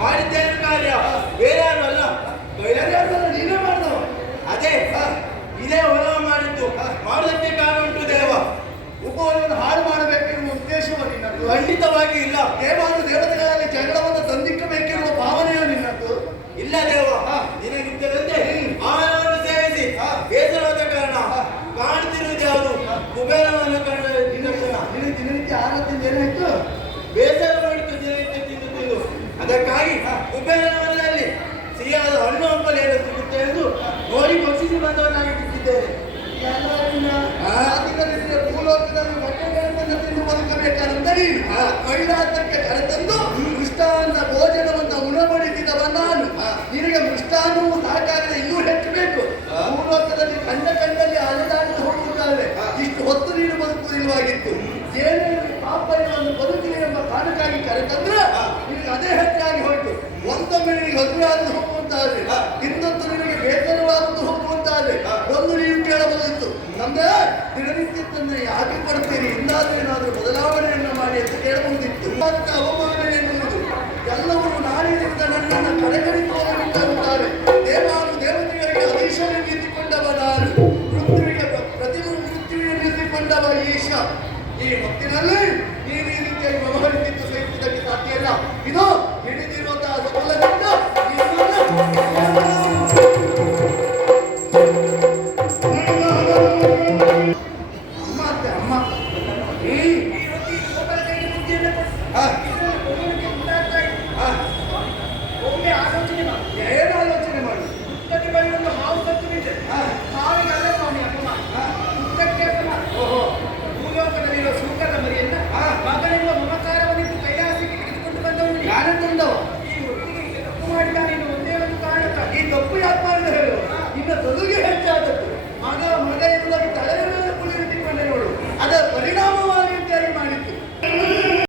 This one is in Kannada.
ಮಾಡಿದ್ದೇನು ಕಾರ್ಯ? ಬೇರೆ ಯಾರು ಅಲ್ಲ? ಯಾರ್ಯಾರು ನೀನೇ ಮಾಡಿದವ ಅದೇ ಇದೇ ಹೊಲ ಮಾಡಿದ್ದು. ಮಾಡೋದಕ್ಕೆ ಕಾರಣ ಉಂಟು ದೇವ. ಉಪವನವನ್ನು ಹಾಳು ಮಾಡಬೇಕೆನ್ನುವ ಉದ್ದೇಶವು ನಿನ್ನದು. ಖಂಡಿತವಾಗಿ ಇಲ್ಲ. ದೇವಾನು ದೇವತೆಗಳಲ್ಲಿ ಜಗಳವನ್ನು ತಂದಿಕ್ಕಬೇಕೆನ್ನುವ ಭಾವನೆಯು ನಿನ್ನದು. ಇಲ್ಲ ದೇವ. ನಿನಗಿದ್ದರಂತೆ ಆಹಾರವನ್ನು ಸೇವಿಸಿ. ಬೇಸರವಾದ ಕಾರಣ. ಕಾಣ್ತಿರುವುದು ಯಾರು ಕುಬೇರವನ್ನು ಕಂಡ ನಿನ್ನ ದಿನನಿತ್ಯ ಆರಾಧನೆ ಏನಾಯ್ತು ಬೇಸರ ಮಾಡಿತು ದಿನನಿತ್ಯ ತಿಂದು ತಿಂದು ಅದಕ್ಕಾಗಿ ಉಪಯೋಗದಲ್ಲಿ ಮನೆಯಲ್ಲಿ ಸಿಹಿಯಾದ ಹಣ್ಣು ಹಂಪಲು ಏನು ಸಿಗುತ್ತೆ ಎಂದು ನೋಡಿ ಭಕ್ಷಿಸಿ ಬಂದವನಾಗಿ ಆದಿಗಳಿಸಿದ ಭೂಲೋಕದಲ್ಲಿ ಹೊಟ್ಟೆಗಳನ್ನು ತಿಂದು ಬದುಕಬೇಕಾದಂತ ನೀನು ಕೈಲಾಸಕ್ಕೆ ಕರೆತಂದು ಮೃಷ್ಟಾನ್ನ ಭೋಜನವನ್ನು ಉಣಬಡಿಸಿದವ ನಾನು ನಿನಗೆ ಮೃಷ್ಟಾನ್ನವು ಸಾಕಾಗದೆ ಇನ್ನೂ ಹೆಚ್ಚು ಬೇಕು. ಭೂಲೋಕದಲ್ಲಿ ಕಂಡ ಕಂಡಲ್ಲಿ ಅಲೆದಾಡಿ ಹೋಗುತ್ತಾರೆ ಇಷ್ಟು ಹೊತ್ತು ನೀನು ಬದುಕುವುದಿಲ್ಲವಾಗಿತ್ತು ಏನೇನು ಯಾಕೆ ಕೊಡ್ತೀರಿ ಇನ್ನಾದ್ರೂ ಏನಾದರೂ ಬದಲಾವಣೆಯನ್ನು ಮಾಡಿ ಅಂತ ಕೇಳಬಹುದಿತ್ತು ಅದಕ್ಕೆ ಅವಮಾನ ಎನ್ನುವುದು ಎಲ್ಲವನ್ನು ನಾಡಿನಿಂದ ನನ್ನನ್ನು ಕಡೆಗಣಿಸುವವರಿದ್ದಾರೆ ದೇವಾನು ದೇವತೆಗಳಿಗೆ ಆದೇಶ ನಿಂತುಕೊಂಡವ ನಾನು ಪೃಥ್ವಿಗೆ ಪ್ರ- ಪ್ರತಿಮು ಪೃಥ್ವಿಗೆ ನಿಂತುಕೊಂಡವ ಈಶ. ಈ ಹೊತ್ತಿನಲ್ಲಿ ಈ ರೀತಿಯಾಗಿ ವ್ಯವಹರಿಸಿದ್ದು は。